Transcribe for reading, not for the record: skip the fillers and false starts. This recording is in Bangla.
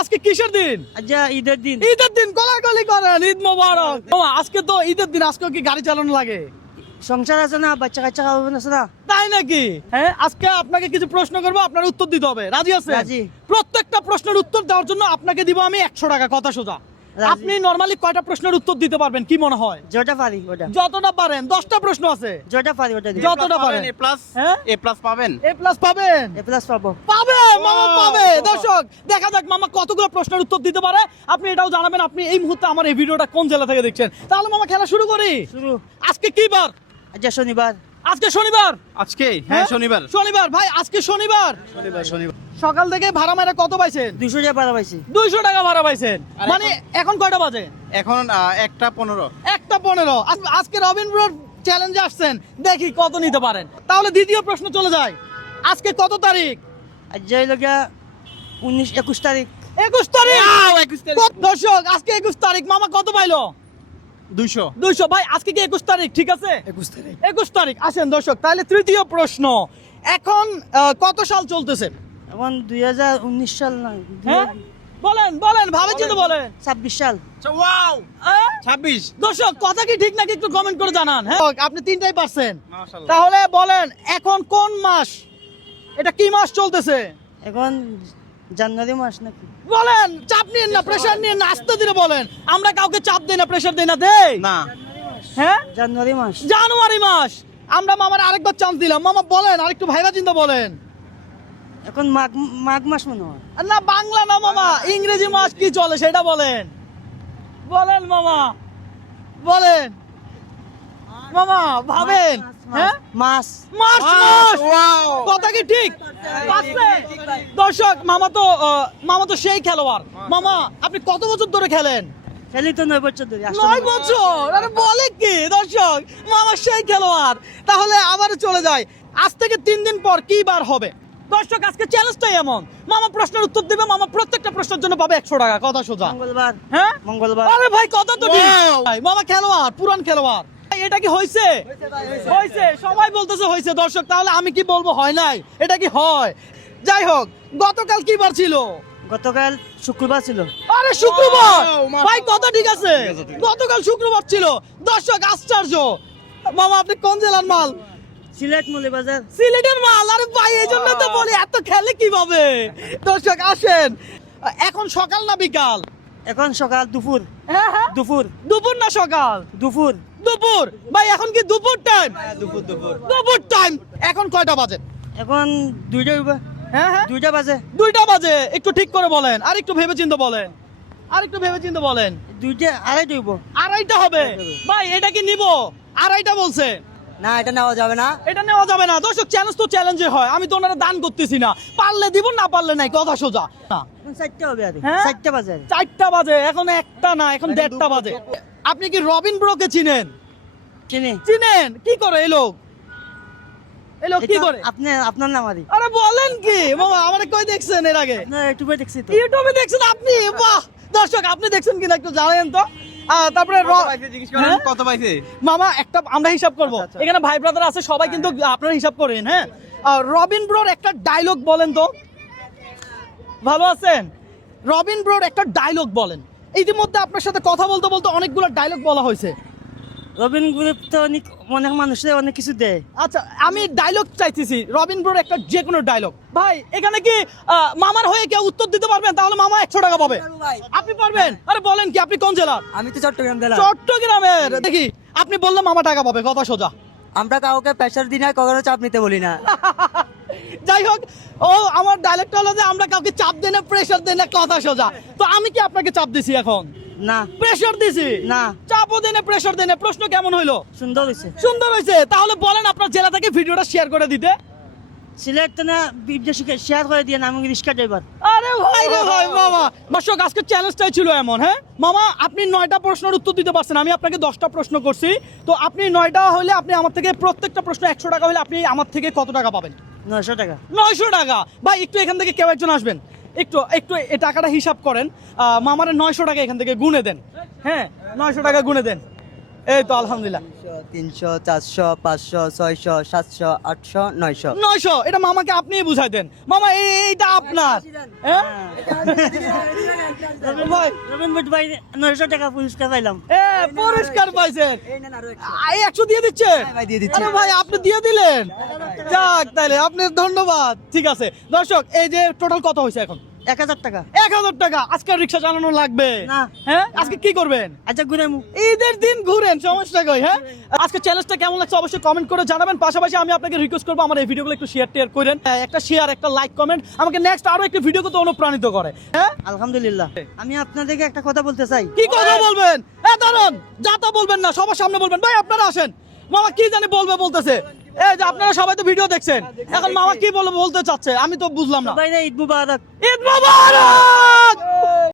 আজকে কিসের দিন? আচ্ছা ঈদের দিন। ঈদের দিন, গলাগলি করেন, ঈদ মোবারক। মামা আজকে তো ঈদের দিন, আজকে কি গাড়ি চালানো লাগে? সংসার আছে না, বাচ্চা কাচ্চা খাওয়াবেন আছে না। তাই নাকি? হ্যাঁ, আজকে আপনাকে কিছু প্রশ্ন করবো, আপনার উত্তর দিতে হবে। রাজি আছেন? রাজি। প্রত্যেকটা প্রশ্নের উত্তর দেওয়ার জন্য আপনাকে দিব আমি 100 টাকা, কথা সোজা। রাজি। আপনি নরমালি কয়টা প্রশ্নের উত্তর দিতে পারবেন কি মনে হয়? যেটা পারি ওটা। যতটা পারেন, 10টা প্রশ্ন আছে, যেটা পারি ওটা দিই। যতটা পারেন। এ প্লাস, হ্যাঁ? এ প্লাস পাবেন। এ প্লাস পাবেন? এ প্লাস পাবো। পাবে মামা, পাবে। দর্শক দেখা যাক মামা কতগুলো প্রশ্নের উত্তর দিতে পারে। আপনি এটাও জানাবেন আপনি এই মুহূর্তে আমার এই ভিডিওটা কোন জেলা থেকে দেখছেন। তাহলে মামা খেলা শুরু করি। শুরু। আজকে কি বার? আচ্ছা শনিবার। আজকে শনিবার। আজকে হ্যাঁ শনিবার। শনিবার ভাই, আজকে শনিবার। শনিবার। সকাল থেকে ভাড়া মারা কত পাইছেন? 200 টাকা ভাড়া পাইছি। 200 টাকা ভাড়া পাইছেন। আর মানে এখন কয়টা বাজে? এখন 1:15। 1:15। আজকে রবিনব্র চ্যালেঞ্জে আসছেন, দেখি কত নিতে পারেন। তাহলে দ্বিতীয় প্রশ্ন চলে যায়। আজকে কত তারিখ? আজ হইল গিয়া 21 তারিখ। 21 তারিখ। 21 তারিখ। দর্শক আজকে 21 তারিখ। মামা কত পাইলো? 200। 200। ভাই আজকে কি 21 তারিখ? ঠিক আছে 21 তারিখ। 21 তারিখ। আসেন দর্শক, তাহলে তৃতীয় প্রশ্ন। এখন কত সাল চলতেছে? এখন 2019 সাল না। হ্যাঁ বলেন বলেন, ভাবে চিন্তে বলেন। 26 সাল। ওয়াও, হ্যাঁ? 26। দর্শক কথা কি ঠিক নাকি একটু কমেন্ট করে জানান। হ্যাঁ আপনি তিনটাই পারছেন। মাশাআল্লাহ। তাহলে বলেন এখন কোন মাস? এটা কি মাস চলতেছে? এখন জানুয়ারি মাস নাকি? বলেন, চাপ নিন না, প্রেসার নিন না, আস্তে ধীরে বলেন। আমরা কাউকে চাপ দেই না, প্রেসার দেই না, দেই না, হ্যাঁ? জানুয়ারি মাস। জানুয়ারি মাস। আমরা মামার আরেকবার চান্স দিলাম। মামা বলেন, আরেকটু ভাইবা চিন্তা বলেন। এখন মাঘ মাস মনে হয়। আর না বাংলা না মামা, ইংরেজি মাস কি চলে সেটা বলেন। বলেন মামা, বলেন মামা, ভাবেন। হ্যাঁ মাস। মাস মাস। ওয়াও। কথা কি ঠিক? পারছেন? দর্শক মামা তো সেই খেলোয়াড়। মামা আপনি কত বছর ধরে খেলেন? খেলি তো 9 বছর ধরে। 9 বছর। আরে বলে কি দর্শক, মামা সেই খেলোয়াড়। তাহলে আবার চলে যায়। আজ থেকে 3 দিন পর কি বার হবে? দর্শক আজকে চ্যালেঞ্জটাই এমন, মামা প্রশ্নের উত্তর দিবে, মামা প্রত্যেকটা প্রশ্নের জন্য পাবে 100 টাকা, কথা সোজা। মঙ্গলবার। হ্যাঁ মঙ্গলবার। আরে ভাই কথা তো ঠিক। Wow! ভাই, মামা খেলোয়াড়, পুরান খেলোয়াড়। ভাই, এটা কি হয়েছে? হয়েছে, সবাই বলতেছে হয়েছে। দর্শক তাহলে আমি কি বলবো হয় নাই? এটা কি হয়? যাই হোক, গতকাল কি বার ছিল? গতকাল শুক্রবার ছিল। আরে শুক্রবার। Wow! ভাই কথা ঠিক আছে, গতকাল শুক্রবার ছিল। দর্শক আশ্চর্য। মামা আপনি কোন জেলার মাল? সিলেট মৌলভীবাজার। সিলেটের মাল। আরে ভাই এই জন্য তো বলি এত খেলে কিভাবে। দর্শক আসেন, এখন সকাল না বিকাল? এখন সকাল দুপুর। হ্যাঁ হ্যাঁ, দুপুর। দুপুর না সকাল? দুপুর। দুপুর। ভাই এখন কি দুপুর টাইম? দুপুর দুপুর। দুপুর টাইম। এখন কয়টা বাজে? এখন 2টা হইবে। হ্যাঁ হ্যাঁ 2টা বাজে। 2টা বাজে। একটু ঠিক করে বলেন, আর একটু ভেবে চিন্তে বলেন, আর একটু ভেবে চিন্তে বলেন। 2টা আড়াইটা হইব। 2:30 হবে। ভাই এটা কি নিব? 2:30 বলছে। না এটা নেওয়া যাবে না। এটা নেওয়া যাবে না। দর্শক চ্যালেঞ্জ তো চ্যালেঞ্জে হয়, আমি তো ওনারা দান করতেছি না। পারলে দিব, না পারলে নাই, কথা সোজা। না এখন 4টা হবে আরে। হ্যাঁ? 4টা বাজে আরে। 4টা বাজে, এখন 1টা না, এখন 1:30 বাজে। আপনি কি রবিন ব্রোকে চিনেন? চিনি। চিনেন? কি করে এই লোক? এই লোক কি এটা করে? আপনার নাম আরে। আরে বলেন কি মামা, আমারে কই দেখছেন এর আগে? আপনার ইউটিউবে দেখছি তো। ইউটিউবে দেখছেন আপনি? বাহ। দর্শক আপনি দেখছেন কিনা একটু জানেন তো। তারপরে জিজ্ঞেস করেন হ্যাঁ? কত পাইছে? মামা একটা আমরা হিসাব করব। আচ্ছা। এখানে ভাই ব্রাদার আছে সবাই, কিন্তু আপনারা হিসাব করেন। হ্যাঁ রবিন ব্রোর একটা ডায়লগ বলেন তো। ভালো আছেন? রবিন ব্রোর একটা ডায়লগ বলেন। ইতিমধ্যে আপনার সাথে কথা বলতে বলতে অনেকগুলো ডায়লগ বলা হয়েছে। রবিন গ্রুপ তো অনেক মানুষের অনেক কিছু দেয়। আচ্ছা আমি ডায়লগ চাইতেছি, রবিন ব্রোর একটা যে কোনো ডায়লগ। ভাই এখানে কি মামার হয়ে কেউ উত্তর দিতে পারবেন? তাহলে মামা 100 টাকা পাবে। আপনি পারবেন? আরে বলেন কি, আপনি কোন জেলার? আমি তো চট্টগ্রাম জেলা। চট্টগ্রামের। দেখি আপনি বললে মামা টাকা পাবে, কথা সোজা। আমরা কাউকে প্রেসার দিই না, কখনো চাপ নিতে বলি না। যাই হোক, ও আমার ডায়লগটা হলো যে আমরা কাউকে চাপ দেই না, প্রেসার দেই না, কথা সোজা। তো আমি কি আপনাকে চাপ দিছি এখন? না। প্রেসার দিছি না। চাপও দেই না, প্রেসার দেই না। প্রশ্ন কেমন হইলো? সুন্দর হয়েছে। সুন্দর হয়েছে। তাহলে বলেন আপনার জেলা থেকে ভিডিওটা শেয়ার করে দিতে। সিলেট তো না বিদেশিকে শেয়ার করে দিয়ে না, আমি রিক্সা ড্রাইভার। আরে ভাই রে ভাই মামা। দর্শক আজকে চ্যালেঞ্জটাই ছিল এমন। হ্যাঁ মামা আপনি 9টা প্রশ্নের উত্তর দিতে পারছেন, আমি আপনাকে 10টা প্রশ্ন করছি। তো আপনি 9টা হলে আপনি আমার থেকে প্রত্যেকটা প্রশ্ন 100 টাকা হলে আপনি আমার থেকে কত টাকা পাবেন? 900 টাকা। 900 টাকা। ভাই একটু এখান থেকে কেউ একজন আসবেন, একটু একটু এই টাকাটা হিসাব করেন। মামারে 900 টাকা এখান থেকে গুনে দেন। হ্যাঁ 900 টাকা গুনে দেন। এই তো আলহামদুলিল্লাহ। 300, 400, 500, 600, 700, 800, 900। 900, এটা মামাকে আপনিই বুঝাই দেন। মামা এইটা আপনার, হ্যাঁ ভাই, রবিন বুট ভাই 900 টাকা পুরস্কার পাইলাম। পুরস্কার পাইছেন। 100 দিয়ে দিচ্ছে? ভাই দিয়ে দিচ্ছি। আরে ভাই আপনি দিয়ে দিলেন, যাক তাইলে আপনার ধন্যবাদ। ঠিক আছে দর্শক, এই যে টোটাল কত হয়েছে এখন? 1000 টাকা। 1000 টাকা। আজকে রিক্সা চালানো লাগবে না। হ্যাঁ, আজকে কি করবেন? আচ্ছা ঘুরে মু। ঈদের দিন ঘুরেন, সমস্যা কই? হ্যাঁ, আজকে চ্যালেঞ্জটা কেমন লাগছে অবশ্যই কমেন্ট করে জানাবেন। পাশাপাশি আমি আপনাকে রিকোয়েস্ট করবো আমার এই ভিডিওগুলো একটু শেয়ার করেন। একটা শেয়ার, একটা লাইক, কমেন্ট আমাকে নেক্সট আরো একটি ভিডিও করতে অনুপ্রাণিত করে। হ্যাঁ, আলহামদুলিল্লাহ। আমি আপনাদেরকে একটা কথা বলতে চাই। কি কথা বলবেন? দাঁড়ান, যা তা বলবেন না, সবার সামনে বলবেন। ভাই আপনারা আসেন, মামা কি জানি বলতেছে। এই যে আপনারা সবাই তো ভিডিও দেখছেন, এখন মামা কি বলতে চাচ্ছে আমি তো বুঝলাম না। ভাই ঈদ মুবারক। ঈদ মোবারক।